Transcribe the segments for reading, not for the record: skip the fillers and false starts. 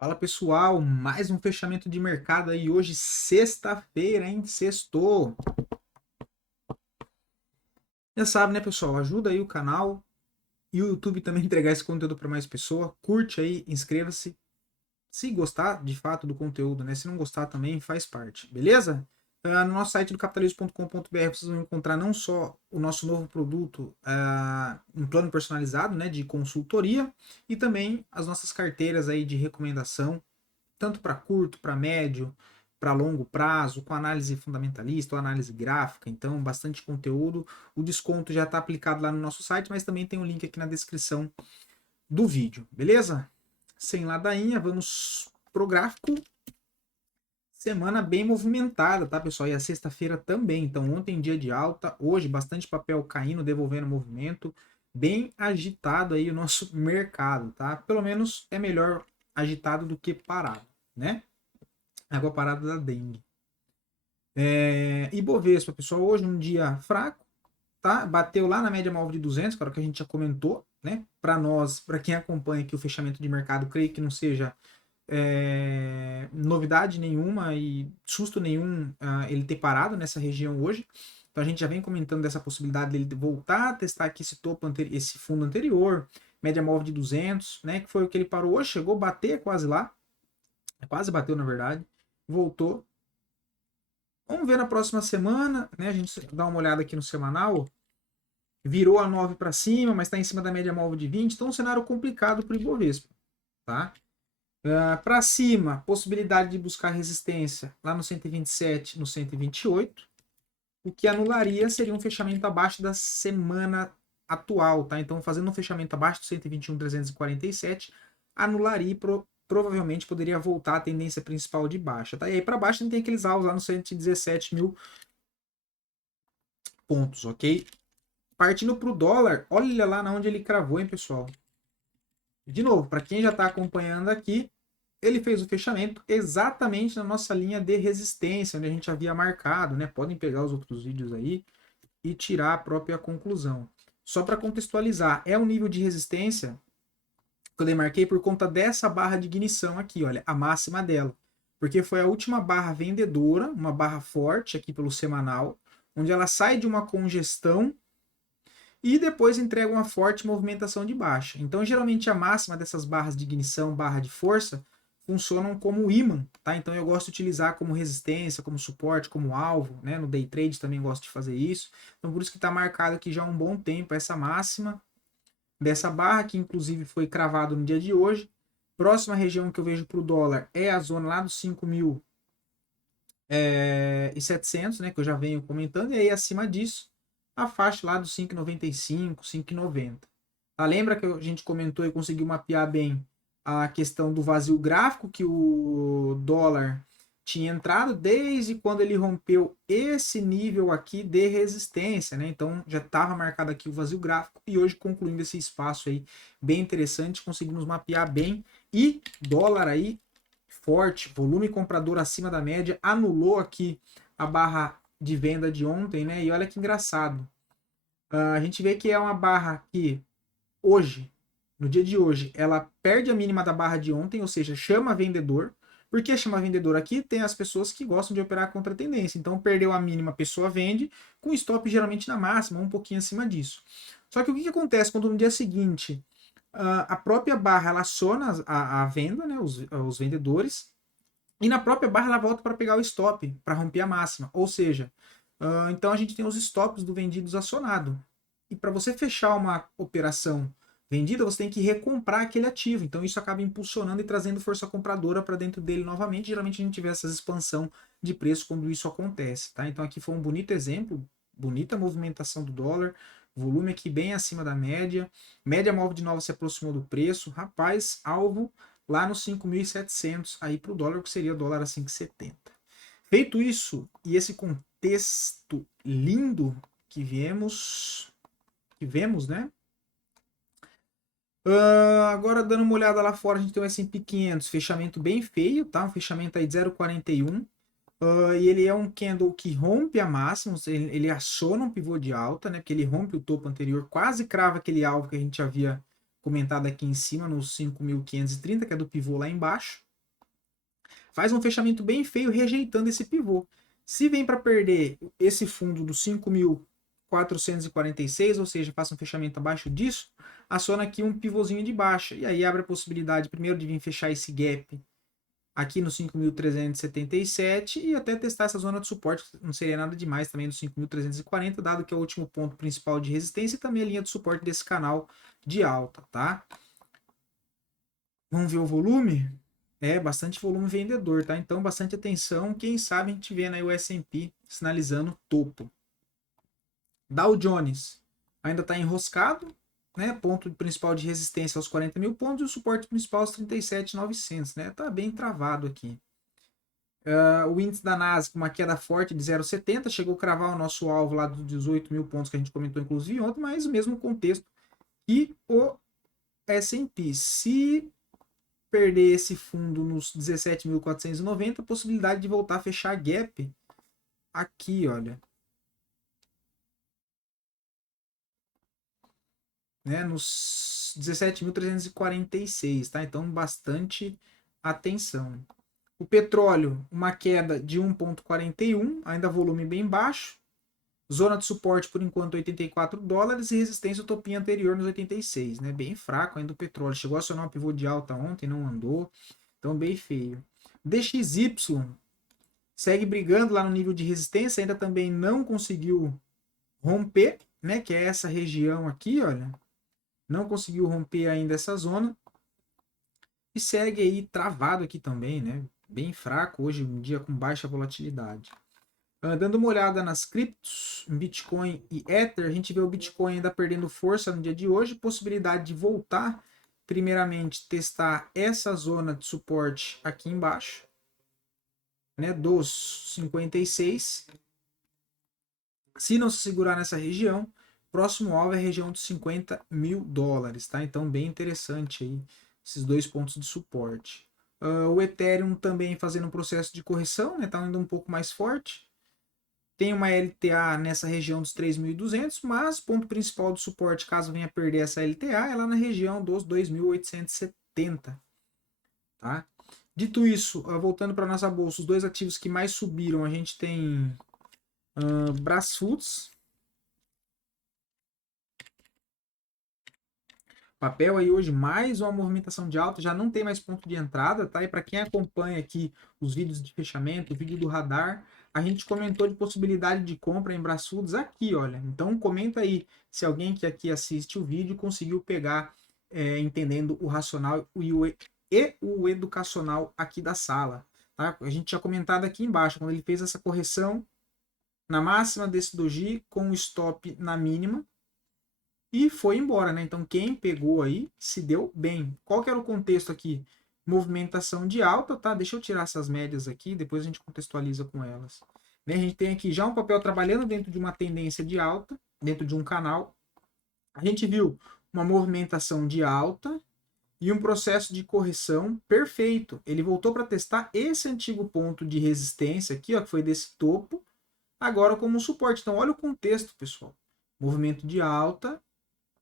Fala pessoal, mais um fechamento de mercado aí hoje, sexta-feira, hein? Sextou. Já sabe, né, pessoal? Ajuda aí o canal e o YouTube também entregar esse conteúdo para mais pessoa. Curte aí, inscreva-se. Se gostar de fato do conteúdo, né? Se não gostar também, faz parte, beleza? No nosso site do capitalismo.com.br vocês vão encontrar não só o nosso novo produto, um plano personalizado, né, de consultoria, e também as nossas carteiras aí de recomendação tanto para curto, para médio, para longo prazo, com análise fundamentalista ou análise gráfica, então bastante conteúdo. O desconto já está aplicado lá no nosso site, mas também tem um link aqui na descrição do vídeo, beleza? Sem ladainha, vamos pro gráfico. Semana bem movimentada, tá, pessoal? E a sexta-feira também. Então, ontem dia de alta, hoje bastante papel caindo, devolvendo movimento. Bem agitado aí o nosso mercado, tá? Pelo menos é melhor agitado do que parado, né? Água parada da dengue. Ibovespa, pessoal, hoje um dia fraco, tá? Bateu lá na média móvel de 200, que era o que a gente já comentou, né? Para nós, para quem acompanha aqui o fechamento de mercado, creio que não seja novidade nenhuma e susto nenhum ele ter parado nessa região hoje. Então a gente já vem comentando dessa possibilidade dele voltar a testar aqui esse topo esse fundo anterior, média móvel de 200, né? Que foi o que ele parou hoje, chegou a bater quase lá, quase bateu na verdade, voltou. Vamos ver na próxima semana, né? A gente dá uma olhada aqui no semanal. Virou a 9 para cima, mas está em cima da média móvel de 20, então um cenário complicado para o Ibovespa, tá? Para cima, possibilidade de buscar resistência lá no 127, no 128, o que anularia seria um fechamento abaixo da semana atual, tá? Então, fazendo um fechamento abaixo do 121.347, anularia e provavelmente poderia voltar à tendência principal de baixa, tá? E aí para baixo a gente tem aqueles alvos lá no 117 mil pontos, ok? Partindo para o dólar, olha lá na onde ele cravou, hein, pessoal? De novo, para quem já está acompanhando aqui, ele fez o fechamento exatamente na nossa linha de resistência, onde a gente havia marcado, né? Podem pegar os outros vídeos aí e tirar a própria conclusão. Só para contextualizar, é um nível de resistência que eu demarquei por conta dessa barra de ignição aqui, olha, a máxima dela. Porque foi a última barra vendedora, uma barra forte aqui pelo semanal, onde ela sai de uma congestão e depois entrega uma forte movimentação de baixa. Então, geralmente, a máxima dessas barras de ignição, barra de força, funcionam como ímã, tá? Então, eu gosto de utilizar como resistência, como suporte, como alvo, né? No day trade também gosto de fazer isso. Então, por isso que está marcado aqui já há um bom tempo essa máxima dessa barra, que inclusive foi cravado no dia de hoje. Próxima região que eu vejo para o dólar é a zona lá dos 5.700, né? Que eu já venho comentando, e aí acima disso a faixa lá dos 5,95, 5,90. Tá? Lembra que a gente comentou e conseguiu mapear bem a questão do vazio gráfico que o dólar tinha entrado desde quando ele rompeu esse nível aqui de resistência, né? Então já estava marcado aqui o vazio gráfico e hoje concluindo esse espaço aí bem interessante, conseguimos mapear bem e dólar aí forte, volume comprador acima da média, anulou aqui a barra de venda de ontem, né? E olha que engraçado. A gente vê que é uma barra que hoje, no dia de hoje, ela perde a mínima da barra de ontem, ou seja, chama vendedor. Por que chama vendedor aqui? Tem as pessoas que gostam de operar contra a tendência. Então, perdeu a mínima, a pessoa vende, com stop geralmente na máxima, um pouquinho acima disso. Só que o que acontece quando no dia seguinte a própria barra ela aciona a venda, né, os vendedores, e na própria barra ela volta para pegar o stop, para romper a máxima. Ou seja, então a gente tem os stops do vendidos acionado. E para você fechar uma operação vendida, você tem que recomprar aquele ativo. Então isso acaba impulsionando e trazendo força compradora para dentro dele novamente. Geralmente a gente vê essa expansão de preço quando isso acontece. Tá? Então aqui foi um bonito exemplo, bonita movimentação do dólar, volume aqui bem acima da média, média móvel de nova se aproximou do preço, rapaz, alvo lá nos 5.700 aí para o dólar, que seria o dólar a 5,70. Feito isso, e esse contexto lindo que vemos, né? Agora dando uma olhada lá fora, a gente tem o S&P 500, fechamento bem feio, tá? Um fechamento aí de 0,41. E ele é um candle que rompe a máxima, ele aciona um pivô de alta, né? Porque ele rompe o topo anterior, quase crava aquele alvo que a gente havia comentado aqui em cima, nos 5.530, que é do pivô lá embaixo. faz um fechamento bem feio rejeitando esse pivô. Se vem para perder esse fundo dos 5.446, ou seja, faça um fechamento abaixo disso, aciona aqui um pivôzinho de baixa. E aí abre a possibilidade primeiro de vir fechar esse gap aqui no 5.377 e até testar essa zona de suporte, não seria nada demais também no 5.340, dado que é o último ponto principal de resistência e também a linha de suporte desse canal de alta, tá? Vamos ver o volume? É, bastante volume vendedor, tá? Então, bastante atenção. Quem sabe a gente vê aí o S&P sinalizando topo. Dow Jones ainda está enroscado, né? Ponto principal de resistência aos 40 mil pontos e o suporte principal aos 37.900, né? Tá bem travado aqui. O índice da Nasdaq, uma queda forte de 0,70, chegou a cravar o nosso alvo lá dos 18 mil pontos que a gente comentou inclusive ontem, mas o mesmo contexto que o S&P. Se perder esse fundo nos 17.490, possibilidade de voltar a fechar gap aqui, olha. Né, nos 17.346, tá? Então, bastante atenção. O petróleo, uma queda de 1,41, ainda volume bem baixo. Zona de suporte, por enquanto, 84 dólares e resistência topinha anterior nos 86, né? Bem fraco ainda o petróleo. Chegou a acionar uma pivô de alta ontem, não andou. Então, bem feio. DXY segue brigando lá no nível de resistência, ainda também não conseguiu romper, né? Que é essa região aqui, olha. Não conseguiu romper ainda essa zona. E segue aí travado aqui também, né? Bem fraco hoje, um dia com baixa volatilidade. Dando uma olhada nas criptos, Bitcoin e Ether, a gente vê o Bitcoin ainda perdendo força no dia de hoje, possibilidade de voltar, primeiramente, testar essa zona de suporte aqui embaixo, né, dos 56. Se não se segurar nessa região, próximo alvo é a região dos 50 mil dólares, tá? Então, bem interessante aí esses dois pontos de suporte. O Ethereum também fazendo um processo de correção, né? Tá indo um pouco mais forte. Tem uma LTA nessa região dos 3.200, mas ponto principal do suporte, caso venha perder essa LTA, é lá na região dos 2.870, tá? Dito isso, voltando para nossa bolsa, os dois ativos que mais subiram, a gente tem Brasfoods, papel aí hoje mais uma movimentação de alta, já não tem mais ponto de entrada, tá? E para quem acompanha aqui os vídeos de fechamento, o vídeo do radar, a gente comentou de possibilidade de compra em Brasfoods aqui, olha. Então comenta aí se alguém que aqui assiste o vídeo conseguiu pegar, entendendo o racional e o educacional aqui da sala, tá? A gente tinha comentado aqui embaixo, quando ele fez essa correção na máxima desse doji com o stop na mínima, e foi embora, né? Então quem pegou aí se deu bem. Qual que era o contexto aqui? Movimentação de alta, tá? Deixa eu tirar essas médias aqui, depois a gente contextualiza com elas. Né? A gente tem aqui já um papel trabalhando dentro de uma tendência de alta, dentro de um canal. A gente viu uma movimentação de alta e um processo de correção perfeito. Ele voltou para testar esse antigo ponto de resistência aqui, ó, que foi desse topo, agora como suporte. Então olha o contexto, pessoal. Movimento de alta,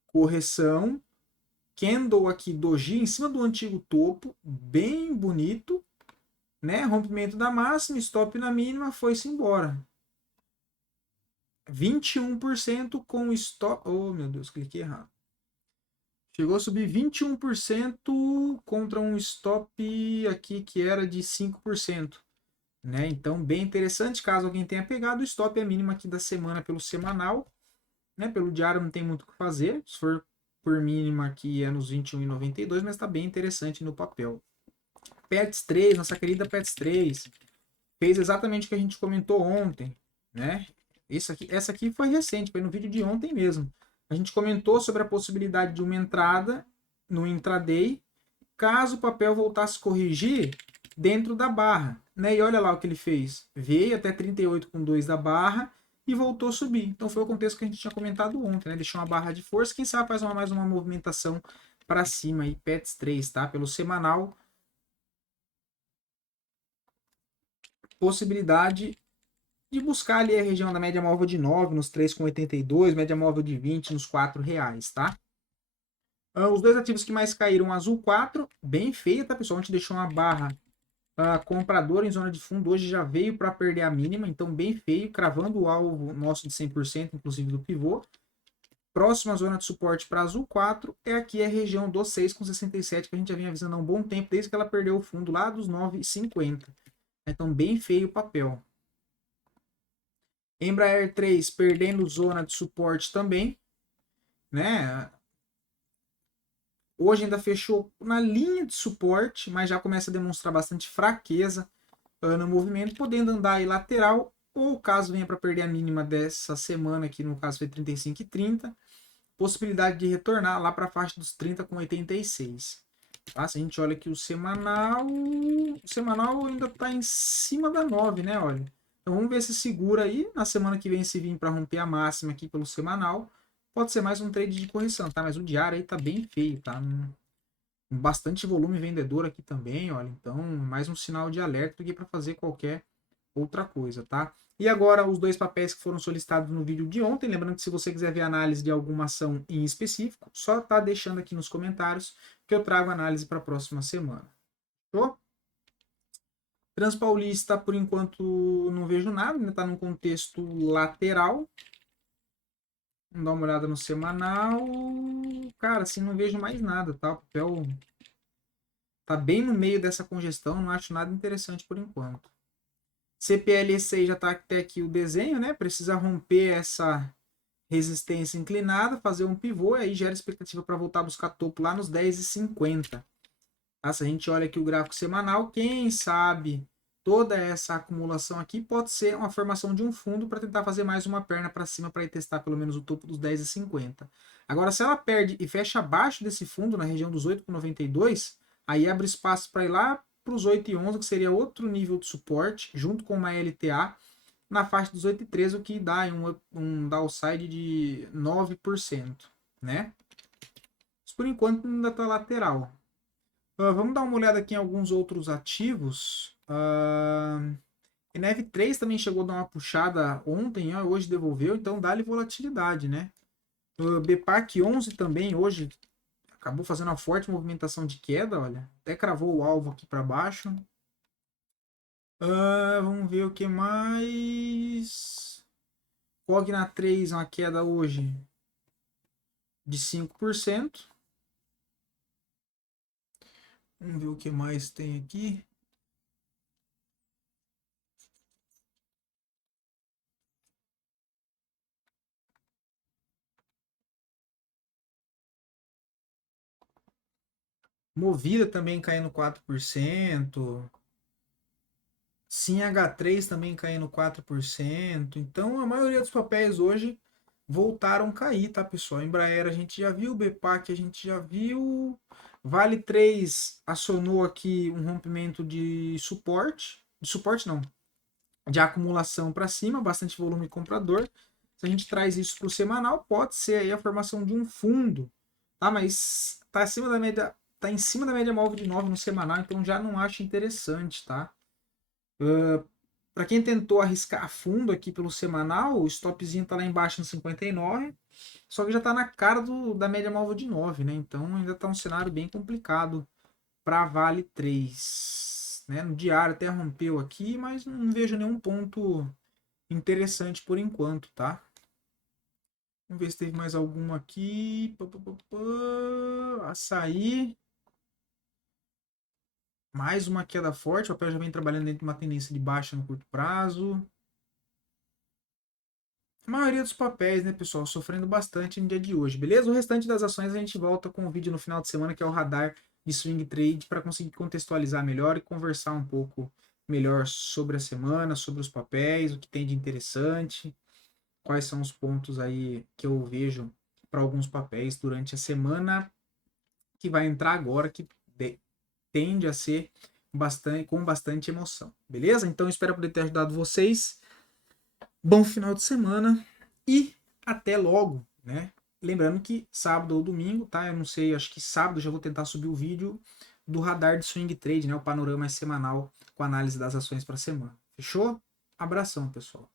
correção, candle aqui doji em cima do antigo topo, bem bonito, né? Rompimento da máxima, stop na mínima, foi-se embora. 21% com stop. Oh, meu Deus, cliquei errado. Chegou a subir 21% contra um stop aqui que era de 5%. Né? Então, bem interessante. Caso alguém tenha pegado, o stop é a mínima aqui da semana pelo semanal. Né? Pelo diário não tem muito o que fazer. Se for por mínima aqui é nos 21,92, mas está bem interessante no papel. Pets 3, nossa querida Pets 3, fez exatamente o que a gente comentou ontem, né? Essa aqui foi recente, foi no vídeo de ontem mesmo. A gente comentou sobre a possibilidade de uma entrada no intraday, caso o papel voltasse a corrigir dentro da barra, né? E olha lá o que ele fez. Veio até 38,2 da barra e voltou a subir. Então foi o contexto que a gente tinha comentado ontem, né? Deixou uma barra de força, quem sabe faz mais uma movimentação para cima aí, Pets 3, tá? Pelo semanal, possibilidade de buscar ali a região da média móvel de 9 nos 3,82, média móvel de 20 nos R$4, tá? Os dois ativos que mais caíram, Azul 4, bem feia, tá, pessoal? A gente deixou uma barra Comprador em zona de fundo hoje já veio para perder a mínima, então bem feio, cravando o alvo nosso de 100%, inclusive do pivô. Próxima zona de suporte para azul 4 é aqui a região dos 6,67, que a gente já vinha avisando há um bom tempo, desde que ela perdeu o fundo lá dos 9,50. Então bem feio o papel. Embraer 3 perdendo zona de suporte também, né? Hoje ainda fechou na linha de suporte, mas já começa a demonstrar bastante fraqueza no movimento, podendo andar aí lateral, ou caso venha para perder a mínima dessa semana, que no caso foi 35,30, possibilidade de retornar lá para a faixa dos 30,86. Tá? Se a gente olha aqui o semanal ainda está em cima da 9, né? Olha. Então vamos ver se segura aí. Na semana que vem, se vir para romper a máxima aqui pelo semanal, pode ser mais um trade de correção, tá? Mas o diário aí tá bem feio, tá? Bastante volume vendedor aqui também, olha. Então, mais um sinal de alerta do que para fazer qualquer outra coisa, tá? E agora os dois papéis que foram solicitados no vídeo de ontem. Lembrando que se você quiser ver análise de alguma ação em específico, só tá deixando aqui nos comentários que eu trago análise para a próxima semana. Show? Transpaulista, por enquanto, não vejo nada, ainda está num contexto lateral. Vamos dar uma olhada no semanal. Cara, assim, não vejo mais nada, tá? O papel tá bem no meio dessa congestão, não acho nada interessante por enquanto. CPLC já tá até aqui o desenho, né? Precisa romper essa resistência inclinada, fazer um pivô, e aí gera expectativa para voltar a buscar topo lá nos 10,50. Tá? Se a gente olha aqui o gráfico semanal, quem sabe toda essa acumulação aqui pode ser uma formação de um fundo para tentar fazer mais uma perna para cima para ir testar pelo menos o topo dos 10,50. Agora, se ela perde e fecha abaixo desse fundo, na região dos 8,92, aí abre espaço para ir lá para os 8,11, que seria outro nível de suporte, junto com uma LTA, na faixa dos 8,13, o que dá um downside de 9%, né? Mas por enquanto ainda está lateral. Vamos dar uma olhada aqui em alguns outros ativos. Enev 3 também chegou a dar uma puxada ontem, hoje devolveu, então dá-lhe volatilidade, né? BPAC 11 também hoje acabou fazendo uma forte movimentação de queda, olha. Até cravou o alvo aqui para baixo. Vamos ver o que mais. Cogna 3, uma queda hoje de 5%. Vamos ver o que mais tem aqui. Movida também caindo 4%. Sim, H3 também caindo 4%. Então a maioria dos papéis hoje voltaram a cair, tá, pessoal? Embraer a gente já viu, BPAC a gente já viu. Vale 3 acionou aqui um rompimento de suporte. De suporte não, de acumulação para cima, bastante volume comprador. Se a gente traz isso para o semanal, pode ser aí a formação de um fundo, tá? Mas tá acima da média, tá em cima da média móvel de 9 no semanal, então já não acho interessante, tá? Para quem tentou arriscar a fundo aqui pelo semanal, o stopzinho tá lá embaixo no 59, só que já tá na cara da média móvel de 9, né? Então ainda tá um cenário bem complicado para Vale 3, né? No diário até rompeu aqui, mas não vejo nenhum ponto interessante por enquanto, tá? Vamos ver se teve mais algum aqui. Açaí. Mais uma queda forte. O papel já vem trabalhando dentro de uma tendência de baixa no curto prazo. A maioria dos papéis, né, pessoal, sofrendo bastante no dia de hoje, beleza? O restante das ações a gente volta com o vídeo no final de semana, que é o radar de swing trade, para conseguir contextualizar melhor e conversar um pouco melhor sobre a semana, sobre os papéis, o que tem de interessante, quais são os pontos aí que eu vejo para alguns papéis durante a semana que vai entrar agora, que tende a ser com bastante emoção, beleza? Então espero poder ter ajudado vocês. Bom final de semana e até logo, né? Lembrando que sábado ou domingo, tá? Eu não sei, acho que sábado já vou tentar subir o vídeo do radar de swing trade, né? O panorama semanal com análise das ações para semana. Fechou? Abração, pessoal.